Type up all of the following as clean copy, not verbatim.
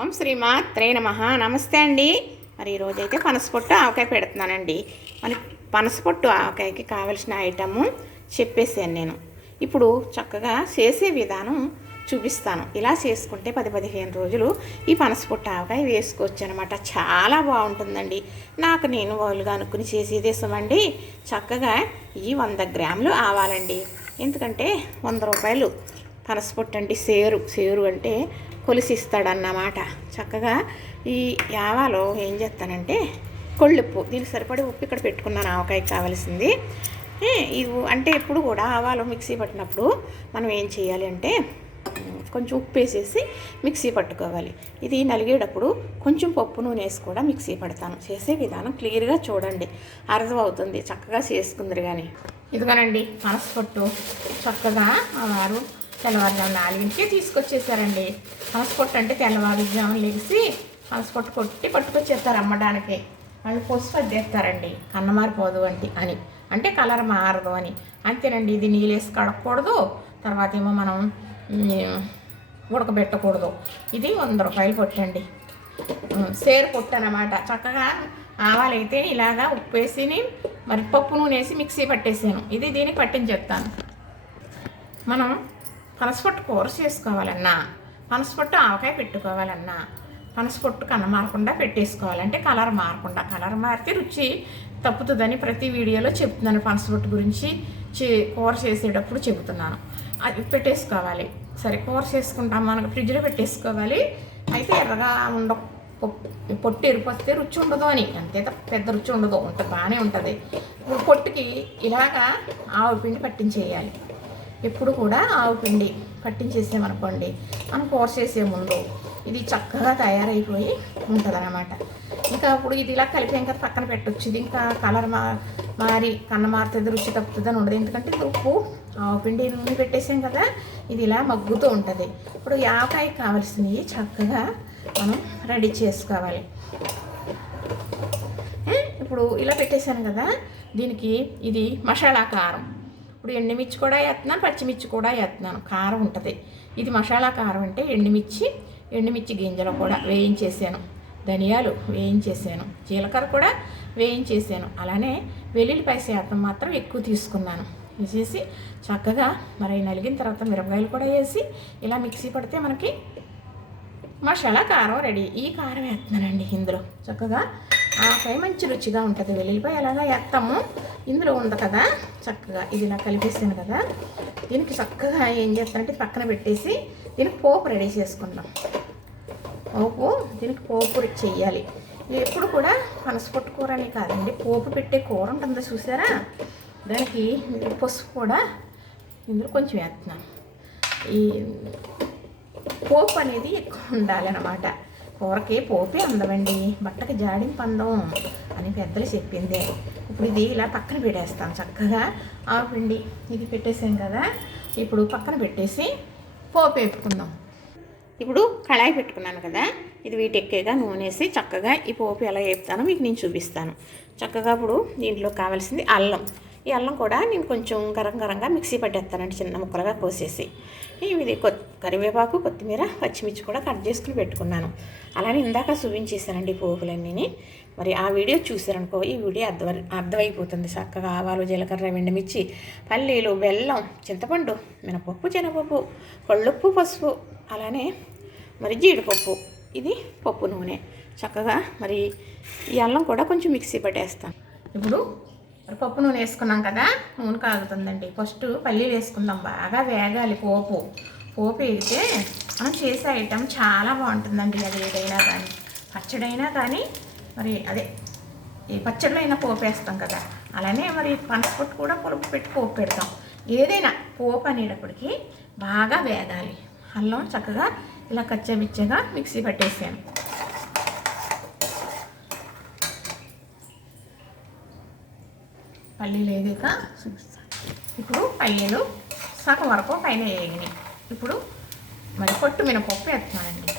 ఓం శ్రీమాత్రే నమః. నమస్తే అండి. మరి ఈరోజైతే పనసపొట్టు ఆవకాయ పెడుతున్నానండి. మన పనసపొట్టు ఆవకాయకి కావలసిన ఐటము చెప్పేసాను నేను. ఇప్పుడు చక్కగా చేసే విధానం చూపిస్తాను. ఇలా చేసుకుంటే 10-15 రోజులు ఈ పనసపొట్టు ఆవకాయ వేసుకోవచ్చు అనమాట. చాలా బాగుంటుందండి. నేను వాళ్ళుగా అనుకుని చేసేదేసమండి. చక్కగా ఈ 100 గ్రాములు ఆవాలండి. ఎందుకంటే 100 రూపాయలు పనసపొట్టు అండి. సేరు అంటే కొలిసి ఇస్తాడన్నమాట. చక్కగా ఈ ఆవాలో ఏం చేస్తానంటే కొళ్ళుప్పు, దీనికి సరిపడే ఉప్పు ఇక్కడ పెట్టుకున్నాను. ఆవకాయకి కావాల్సింది ఇది అంటే ఎప్పుడు కూడా ఆవాలు మిక్సీ పట్టినప్పుడు మనం ఏం చేయాలి అంటే కొంచెం ఉప్పు వేసేసి మిక్సీ పట్టుకోవాలి. ఇది నలిగేటప్పుడు కొంచెం పప్పు నూనె వేసి కూడా మిక్సీ పడతాను. చేసే విధానం క్లియర్గా చూడండి, అర్థం అవుతుంది. చక్కగా చేసుకుందరు కానీ. ఇదిగోనండి పనసపొట్టు చక్కగా ఆ వారు తెల్లవారుజాము 4ంటికే తీసుకొచ్చేసారండి. పనసపొట్టు అంటే తెల్లవారుజామున లేచి పనసపొట్టు పట్టుకొచ్చేస్తారు అమ్మడానికి. వాళ్ళు పసుపు అద్దేస్తారండి, కన్నమారిపోదు అంటే కలర్ మారదు అని. అంతేనండి. ఇది నీళ్ళేసి కడగకూడదు, తర్వాత ఏమో మనం ఉడకబెట్టకూడదు. ఇది 100 రూపాయలు పొట్టండి, సేరు పొట్టు అన్నమాట. చక్కగా ఆవాలైతే ఇలాగా ఉప్పు వేసి మరి పప్పు నూనె వేసి మిక్సీ పట్టేసాను. ఇది దీనికి పట్టించి చెప్తాను. మనం పనసపొట్టు కూర చేసుకోవాలన్నా, పనసపొట్టు ఆవకాయ పెట్టుకోవాలన్నా పనసపొట్టు కన్నమారకుండా పెట్టేసుకోవాలంటే కలర్ మారకుండా. కలర్ మారితే రుచి తప్పుతుందని ప్రతి వీడియోలో చెప్తున్నాను. పనసపొట్టు గురించి కూర చేసేటప్పుడు చెబుతున్నాను. అది పెట్టేసుకోవాలి. సరే, కూర చేసుకుంటాం, మనకు ఫ్రిడ్జ్లో పెట్టేసుకోవాలి. అయితే ఎర్రగా పొట్టు ఎరిపోతే రుచి ఉండదు అని, అంతే పెద్ద రుచి ఉండదు, బాగానే ఉంటుంది. పొట్టుకి ఇలాగా ఆవు పిండి పట్టించేయాలి. ఎప్పుడు కూడా ఆవు పిండి పట్టించేసామనుకోండి, మనం కూర చేసే ముందు ఇది చక్కగా తయారైపోయి ఉంటుంది అన్నమాట. ఇంకా అప్పుడు ఇది ఇలా కలిపాం కదా, పక్కన పెట్టవచ్చు. ఇది ఇంకా కలర్ మారి కన్న మారుతుంది, రుచి తప్పుతుంది అని ఉండదు. ఎందుకంటే ఉప్పు ఆవు పిండి నూనె పెట్టేసాం కదా, ఇది ఇలా మగ్గుతూ ఉంటుంది. ఇప్పుడు ఆవకాయకి కావాల్సినవి చక్కగా మనం రెడీ చేసుకోవాలి. ఇప్పుడు ఇలా పెట్టేశాను కదా, దీనికి ఇది మసాలా కారం. ఇప్పుడు ఎండుమిర్చి కూడా వేస్తున్నాను, పచ్చిమిర్చి కూడా వేస్తున్నాను. కారం ఉంటుంది. ఇది మసాలా కారం అంటే ఎండుమిర్చి గింజలు కూడా వేయించేసాను, ధనియాలు వేయించేసాను, జీలకర్ర కూడా వేయించేసాను. అలానే వెల్లుల్లిపాయ శాతం మాత్రం ఎక్కువ తీసుకున్నాను. వేసేసి చక్కగా మరి నలిగిన తర్వాత మిరపకాయలు కూడా వేసి ఇలా మిక్సీ పడితే మనకి మసాలా కారం రెడీ. ఈ కారం వేస్తున్నానండి ఇందులో. చక్కగా ఆవకాయ మంచి రుచిగా ఉంటుంది. వెల్లుల్లిపాయ ఎలాగా వేస్తాము, ఇందులో ఉంది కదా. చక్కగా ఇది ఇలా కలిపేసాను కదా, దీనికి చక్కగా ఏం చేస్తానంటే పక్కన పెట్టేసి దీనికి పోపు రెడీ చేసుకుందాం. దీనికి పోపు చెయ్యాలి. ఇది ఎప్పుడు కూడా పనసపొట్టు కూర అని కాదండి, పోపు పెట్టే కూర ఉంటుందో చూసారా, దానికి పసుపు కూడా ఇందులో కొంచెం వేస్తున్నాను. ఈ పోపు అనేది ఎక్కువ ఉండాలి అన్నమాట. కూరకి పోపే అందమండి, బట్టకి జాడింపు అందం అని పెద్దలు చెప్పిందే. ఇప్పుడు ఇది ఇలా పక్కన పెట్టేస్తాను. చక్కగా ఆవు పిండి ఇది పెట్టేసాం కదా, ఇప్పుడు పక్కన పెట్టేసి పోపు వేపుకుందాం. ఇప్పుడు కళాయి పెట్టుకున్నాను కదా, ఇది వీటెక్కేగా నూనె వేసి చక్కగా ఈ పోపు ఎలా వేపుతానో మీకు నేను చూపిస్తాను. చక్కగా ఇప్పుడు దీంట్లో కావాల్సింది అల్లం. ఈ అల్లం కూడా నేను కొంచెం గరంగా మిక్సీ పట్టేస్తానండి, చిన్న ముక్కలుగా కోసేసి. ఇది కరివేపాకు, కొత్తిమీర, పచ్చిమిర్చి కూడా కట్ చేసుకుని పెట్టుకున్నాను. అలానే ఇందాక చూపించేసానండి పోపులన్నీ. మరి ఆ వీడియో చూసారనుకో, ఈ వీడియో అర్థమైపోతుంది. చక్కగా ఆవాలు, జీలకర్ర, ఎండుమిర్చి, పల్లీలు, బెల్లం, చింతపండు, మినపప్పు, శనగపప్పు, కొళ్ళుప్పు, పసుపు, అలానే మరి జీడిపప్పు, ఇది పప్పు నూనె. చక్కగా మరి ఈ అల్లం కూడా కొంచెం మిక్సీ పట్టేస్తాను. ఇప్పుడు పప్పు నూనె వేసుకున్నాం కదా, నూనె కాగుతుందండి. ఫస్ట్ పల్లీలు వేసుకుందాం, బాగా వేగాలి. పోపు వేగితే మనం చేసే ఐటెం చాలా బాగుంటుందండి. అది ఏదైనా కానీ, పచ్చడైనా కానీ, మరి అదే ఈ పచ్చడిలో అయినా పోపు వేస్తాం కదా, అలానే మరి పనసపొట్టు కూడా పులుపు పెట్టి పోపు పెడతాం. ఏదైనా పోపు అనేటప్పటికి బాగా వేగాలి. అల్లం చక్కగా ఇలా కచ్చాబిచ్చగా మిక్సీ పట్టేసాను. పల్లీలు వేగాక చూపిస్తాను. ఇప్పుడు పల్లీలు సగం వరకు పైన వేగినాయి. ఇప్పుడు మరి పొట్టు మినపప్పు వేస్తున్నానండి.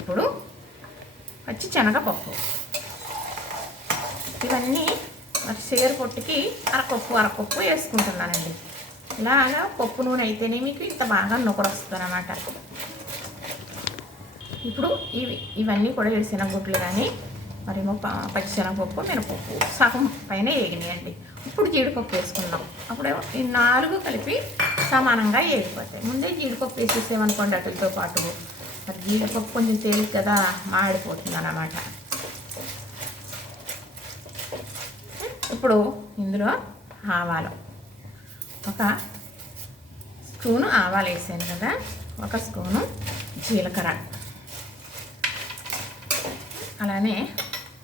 ఇప్పుడు వచ్చి శనగపప్పు, ఇవన్నీ మరి సేరు పొట్టుకి అరకప్పు వేసుకుంటున్నానండి. ఇలాగా పప్పు నూనె అయితేనే మీకు ఇంత బాగా నొకడు వస్తుంది అన్నమాట. ఇప్పుడు ఇవన్నీ కూడా వేరుశనగగుడ్లు కానీ మరేమో పచ్చిశనగపప్పు మినపప్పు సగం పైన వేగినాయండి. ఇప్పుడు జీడిపప్పు వేసుకుందాం. అప్పుడు ఈ 4 కలిపి సమానంగా వేగిపోతాయి. ముందే జీడిపప్పు వేసేసేమనుకోండి అటులతో పాటు, మరి జీడిపప్పు కొంచెం తేలిక కదా మాడిపోతుంది అన్నమాట. ఇప్పుడు ఇందులో ఆవాలు, 1 స్పూను ఆవాలు వేసాను కదా, 1 స్పూను జీలకర్ర, అలానే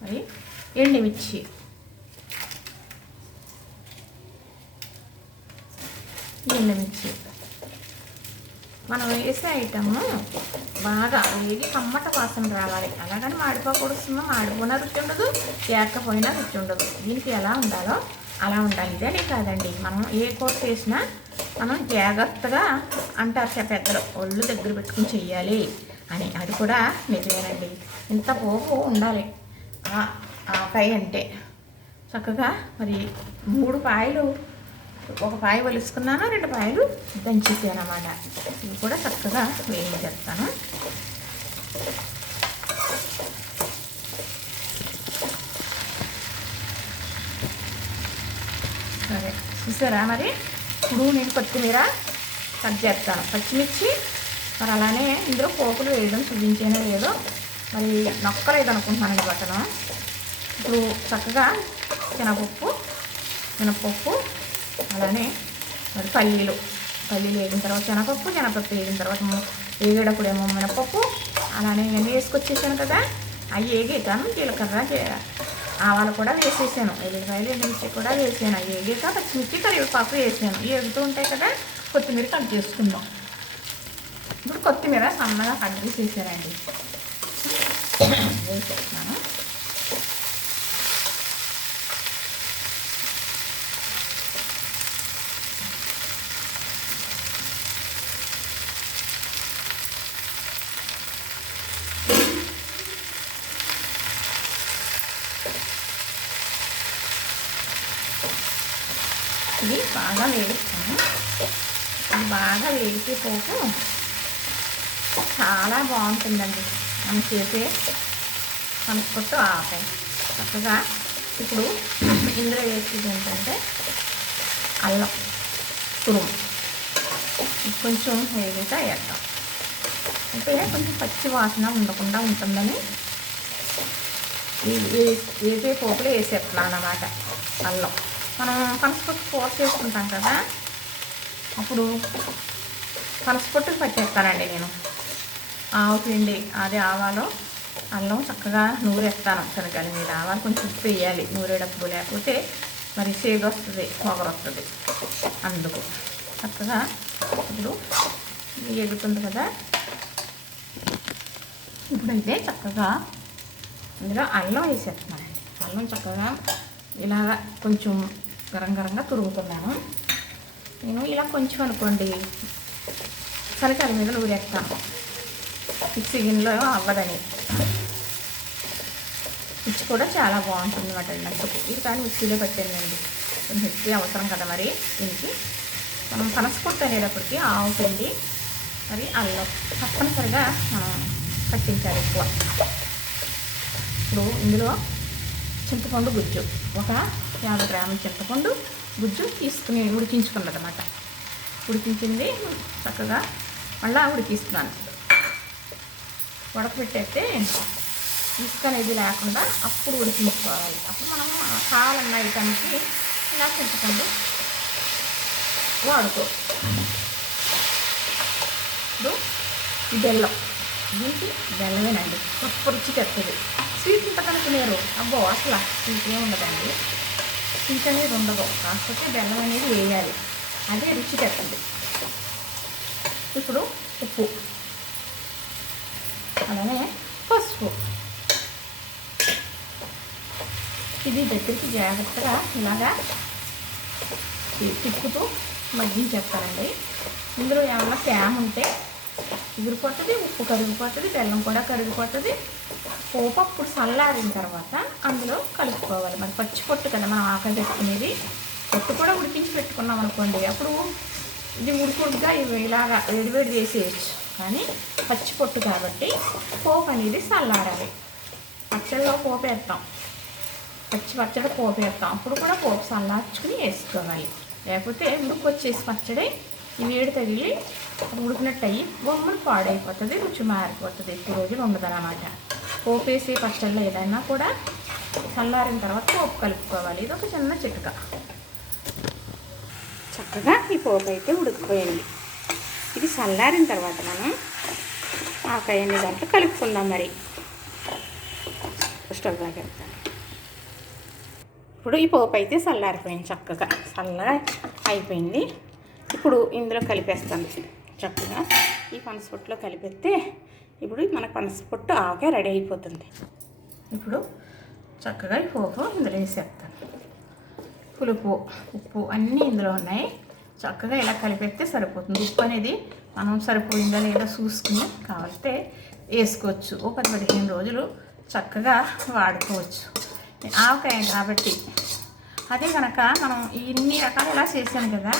మరి ఎండుమిర్చి, మనం వేసే ఐటమ్ బాగా వేగి కమ్మట వాసన రావాలి. అలాగని మాడిపోకూడదు, మాడిపోయినా రుచి ఉండదు, ఏకపోయినా రుచి ఉండదు. దీనికి ఎలా ఉండాలో అలా ఉండాలి. ఇదే కాదండి, మనం ఏ కూర చేసినా మనం జాగ్రత్తగా అంటారు పెద్దలు, ఒళ్ళు దగ్గర పెట్టుకుని చెయ్యాలి అని. అది కూడా నిజమేనండి. ఇంత పోపు ఉండాలి ఆకాయ అంటే. చక్కగా మరి 3 పాయలు, 1 పాయ ఒలుసుకున్నాను, 2 పాయలు దంచేసాను అన్నమాట. ఇవి కూడా చక్కగా వేయించేస్తాను. సరే చూసారా, మరి ఇప్పుడు నేను కొత్తిమీర కట్ చేస్తాను, పచ్చిమిర్చి, మరి అలానే ఇందులో పోపులు వేయడం చూపించేనే లేదో మరి నొక్కలేదు అనుకుంటున్నాను బట్టను. ఇప్పుడు చక్కగా శనగపప్పు, మినపప్పు, అలానే మరి పల్లీలు వేగిన తర్వాత శనగపప్పు వేగిన తర్వాత వేగేటప్పుడేమో మినపప్పు, అలానే ఇవన్నీ వేసుకొచ్చేసాను కదా. అవి వేగేటాను, జీలకర్ర ఆవాలు కూడా వేసేసాను, ఎల్లిపాయలు ఎండుమిర్చి కూడా వేసాను. అవి వేగాక పచ్చిమిర్చి కరివేపాకు వేసాను. వేగుతూ ఉంటాయి కదా, కొత్తిమీర కట్ చేసుకుందాం. ఇప్పుడు కొత్తిమీర సన్నగా కట్ చేసేసానండి, వేసేస్తున్నాను. ఇది బాగా వేస్తాను. ఇది బాగా వేసి పోపు చాలా బాగుంటుందండి. మనం చేసే పనసపొట్టు ఆవకాయ చక్కగా. ఇప్పుడు ఇందులో వేసేది ఏంటంటే అల్లం తురుము కొంచెం వేగిగా వేద్దాం, అంటే కొంచెం పచ్చి వాసన ఉండకుండా ఉంటుందని వేసే పోపులు వేసేస్తున్నాను అన్నమాట. అల్లం మనం పనసపొట్టు కూర చేసుకుంటాం కదా, అప్పుడు పనసపొట్టుకు పట్టేస్తానండి నేను. ఆవు పిండి, అది ఆవాలు, అల్లం చక్కగా నూరేస్తాను శనగల మీద. ఆవాలు కొంచెం ఉప్పు వేయాలి నూరేటప్పుడు, లేకపోతే మరి సేదు వస్తుంది, పొగరు వస్తుంది. అందుకు చక్కగా ఇప్పుడు ఎగుతుంది కదా. ఇప్పుడైతే చక్కగా ఇందులో అల్లం వేసేస్తున్నానండి. అల్లం చక్కగా ఇలాగ కొంచెం గరంగా తురుగుతున్నాను నేను. ఇలా కొంచెం అనుకోండి శనగల మీద నూరేస్తాను, మిక్సీ గిన్నెలో అవ్వదని. మిక్సీ కూడా చాలా బాగుంటుంది అన్నమాట. నాకు ఇది కానీ మిక్సీలో పెట్టానండి, మిక్సీ అవసరం కదా మరి దీనికి. మనం పనసపొట్టు అనేటప్పటికి ఆవు పిండి మరి అల్లం తప్పనిసరిగా మనం పట్టించాలి ఎక్కువ. ఇప్పుడు ఇందులో చింతపండు గుజ్జు, 50 గ్రాముల చింతపండు గుజ్జు తీసుకుని ఉడికించుకున్నదన్నమాట. ఉడికించింది చక్కగా మళ్ళీ ఉడికిస్తున్నాను. ఉడకబెట్టేస్తే ఇసుక అనేది లేకుండా అప్పుడు ఉడికించుకోవాలి. అప్పుడు మనం కావాలన్న ఐటమ్కి ఇలా చింతపండు వాడుకో. ఇప్పుడు బెల్లం, దీనికి బెల్లమేనండి గొప్ప రుచి తెస్తుంది. స్వీట్ ఇంత కనుక్కునేరు, అబ్బో అసలు స్వీట్ ఏమి ఉండదండి, స్వీట్ అనేది ఉండదు. కాకపోతే బెల్లం అనేది వేయాలి, అదే రుచి తెస్తుంది. ఇప్పుడు ఉప్పు, అలానే పసుపు. ఇది దగ్గరికి జాగ్రత్తగా ఇలాగా తిప్పుతూ మగ్గించేస్తానండి. ఇందులో ఏమన్నా తేమ ఉంటే ఎగిరిపోతుంది, ఉప్పు కరిగిపోతుంది, బెల్లం కూడా కరిగిపోతుంది. పోపు అప్పుడు చల్లారిన తర్వాత అందులో కలుపుకోవాలి. మరి పచ్చిపొట్టు కదా మనం ఆకలి పెట్టుకునేది, పొట్టు కూడా ఉడికించి పెట్టుకున్నాం అనుకోండి, అప్పుడు ఇది ఉడుకుడుగా ఇవి ఇలాగా వేడివేడి చేసేయచ్చు. కానీ పచ్చి పొట్టు కాబట్టి పోపు అనేది చల్లారాలి. పచ్చడిలో పోపు వేస్తాం, పచ్చడి పోపు వేస్తాం, అప్పుడు కూడా పోపు చల్లార్చుకుని వేసుకోవాలి. లేకపోతే ఉడుకొచ్చేసి పచ్చడి ఈ వేడి తగిలి ఉడికినట్టు అయ్యి బొమ్మలు పాడైపోతుంది, రుచి మారిపోతుంది, ఎక్కువ రోజులు ఉండదన్నమాట. పోపు వేసి పచ్చళ్ళు ఏదైనా కూడా చల్లారిన తర్వాత పోపు కలుపుకోవాలి. ఇది ఒక చిన్న చిట్కా. చక్కగా ఈ పోపు అయితే ఉడికిపోయింది. ఇది చల్లారిన తర్వాత మనం ఆకాయన్ని దాంట్లో కలుపుకుందాం. మరి స్టవ్ తాగేస్తాను. ఇప్పుడు ఈ పోపు అయితే చల్లారిపోయింది, చక్కగా చల్లగా అయిపోయింది. ఇప్పుడు ఇందులో కలిపేస్తాను. చక్కగా ఈ పనసపొట్టులో కలిపేస్తే ఇప్పుడు మన పనసపొట్టు ఆవకాయ రెడీ అయిపోతుంది. ఇప్పుడు చక్కగా ఈ పోపు ఇందులో వేసేస్తాను. పులుపు, ఉప్పు అన్నీ ఇందులో ఉన్నాయి. చక్కగా ఇలా కలిపేస్తే సరిపోతుంది. ఉప్పు అనేది మనం సరిపోయిందా లేదా చూసుకుని కావాలంటే వేసుకోవచ్చు. ఓ 10-15 రోజులు చక్కగా వాడుకోవచ్చు. ఆవకాయ కాబట్టి అదే కనుక మనం ఇన్ని రకాలు ఇలా చేసాం కదా,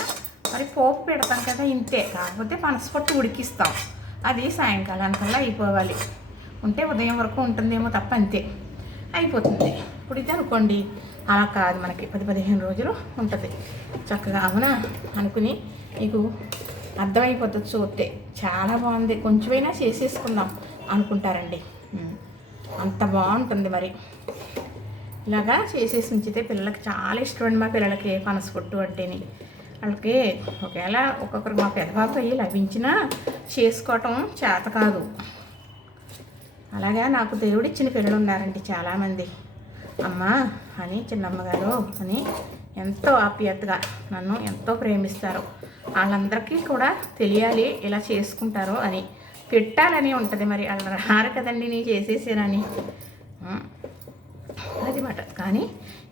మరి పోపు పెడతాం కదా ఇంతే. కాకపోతే పనసపొట్టు ఉడికిస్తాం, అది సాయంకాలానికల్లా అయిపోవాలి. ఉంటే ఉదయం వరకు ఉంటుందేమో తప్ప అంతే అయిపోతుంది. ఇప్పుడు ఇది అనుకోండి అలా కాదు, మనకి 10-15 రోజులు ఉంటుంది చక్కగా. అవునా అనుకుని మీకు అర్థమైపోతుంది చూస్తే. చాలా బాగుంది, కొంచెమైనా చేసేసుకుందాం అనుకుంటారండి. అంత బాగుంటుంది. మరి ఇలాగా చేసేసి ఉంచితే పిల్లలకి చాలా ఇష్టం అండి. మా పిల్లలకి పనసపొట్టు అంటేని వాళ్ళకి ఒకవేళ ఒక్కొక్కరు మా పెద్దబాబు లభించినా చేసుకోవటం చేత కాదు. అలాగే నాకు దేవుడిచ్చిన పిల్లలు ఉన్నారండి చాలామంది. అమ్మ అని, చిన్నమ్మగారు అని ఎంతో ఆప్యాయతగా నన్ను ఎంతో ప్రేమిస్తారు. వాళ్ళందరికీ కూడా తెలియాలి ఇలా చేసుకుంటారో అని, పెట్టాలని ఉంటుంది. మరి వాళ్ళు రారు కదండి నీ చేసేసానని, అది మాట. కానీ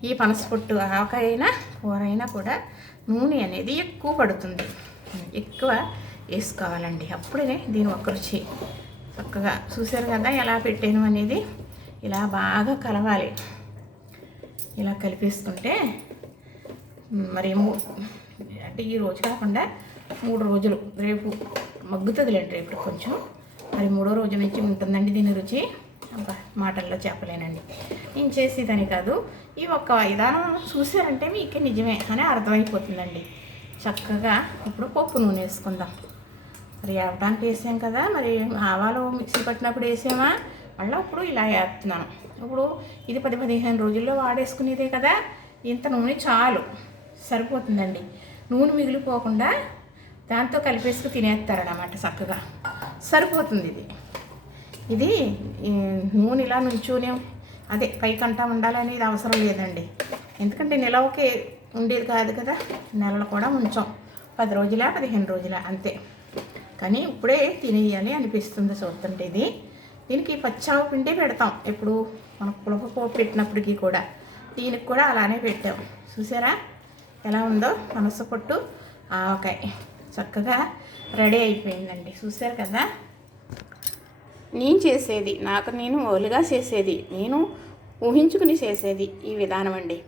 ఈ పనసపొట్టు ఆవకాయ అయినా కూర అయినా కూడా నూనె అనేది ఎక్కువ పడుతుంది, ఎక్కువ వేసుకోవాలండి. అప్పుడే దీని ఒక రుచి. చక్కగా చూసారు కదా ఎలా పెట్టాను అనేది. ఇలా బాగా కలవాలి. ఇలా కలిపేసుకుంటే మరి అంటే ఈ రోజు కాకుండా 3 రోజులు, రేపు మగ్గుతుందిలేండి రేపు కొంచెం, మరి 3వ రోజు నుంచి ఉంటుందండి దీని రుచి. మాటల్లో చెప్పలేనండి. నేను చేసేదని కాదు, ఈ ఒక్క విధానం చూసారంటే మీకే నిజమే అని అర్థమైపోతుందండి. చక్కగా ఇప్పుడు పప్పు నూనె వేసుకుందాం. మరి వేపడానికి వేసాం కదా, మరి ఆవాలు మిక్సీ పట్టినప్పుడు వేసామా, మళ్ళీ ఇప్పుడు ఇలా వేస్తున్నాను. ఇప్పుడు ఇది 10-15 రోజుల్లో వాడేసుకునేదే కదా, ఇంత నూనె చాలు, సరిపోతుందండి. నూనె మిగిలిపోకుండా దాంతో కలిపేసుకు తినేస్తారన్నమాట. చక్కగా సరిపోతుంది. ఇది నూనె ఇలా నుంచునే అదే పైకంటా ఉండాలనేది అవసరం లేదండి. ఎందుకంటే నిలవకే ఉండేది కాదు కదా, నెలలు కూడా ఉంచాం, 10 రోజులా 15 రోజులా అంతే. కానీ ఇప్పుడే తినేయాలి అనిపిస్తుంది చూస్తుంటే. దీనికి పచ్చావ పిండి పెడతాం ఎప్పుడు మనం పులక పోపు పెట్టినప్పటికీ కూడా. దీనికి కూడా అలానే పెట్టాం. చూసారా ఎలా ఉందో పనసపొట్టు ఆవకాయ చక్కగా రెడీ అయిపోయిందండి. చూసారు కదా, నేను చేసేది, నేను ఓలుగా చేసేది, నేను ఊహించుకుని చేసేది ఈ విధానం అండి.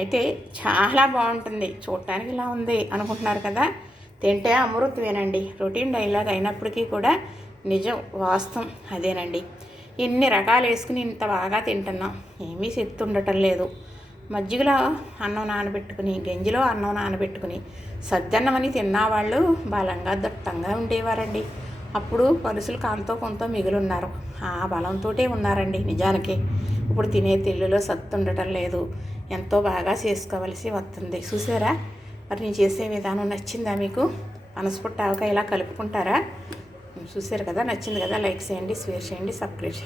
అయితే చాలా బాగుంటుంది. చూడటానికి ఇలా ఉంది అనుకుంటున్నారు కదా, తింటే అమృతమేనండి. రొటీన్ డైలాగ్ అయినప్పటికీ కూడా నిజం, వాస్తవం అదేనండి. ఎన్ని రకాలు వేసుకుని ఇంత బాగా తింటున్నాం, ఏమీ శక్తి ఉండటం లేదు. మజ్జిగలో అన్నం నానబెట్టుకుని, గంజిలో అన్నం నానబెట్టుకుని సద్దన్నమని తిన్నవాళ్ళు బలంగా దట్టంగా ఉండేవారండి. అప్పుడు పరుసులు కాంతో కొంత మిగులున్నారు, ఆ బలంతో ఉన్నారండి నిజానికి. ఇప్పుడు తినే తిల్లులో సత్తు ఉండటం లేదు, ఎంతో బాగా చేసుకోవలసి వస్తుంది. చూసారా, మరి నేను చేసే విధానం నచ్చిందా మీకు? పనసపొట్టు ఆవకాయ ఇలా కలుపుకుంటారా? చూసారు కదా, నచ్చింది కదా, లైక్ చేయండి, షేర్ చేయండి, సబ్స్క్రైబ్ చేయండి.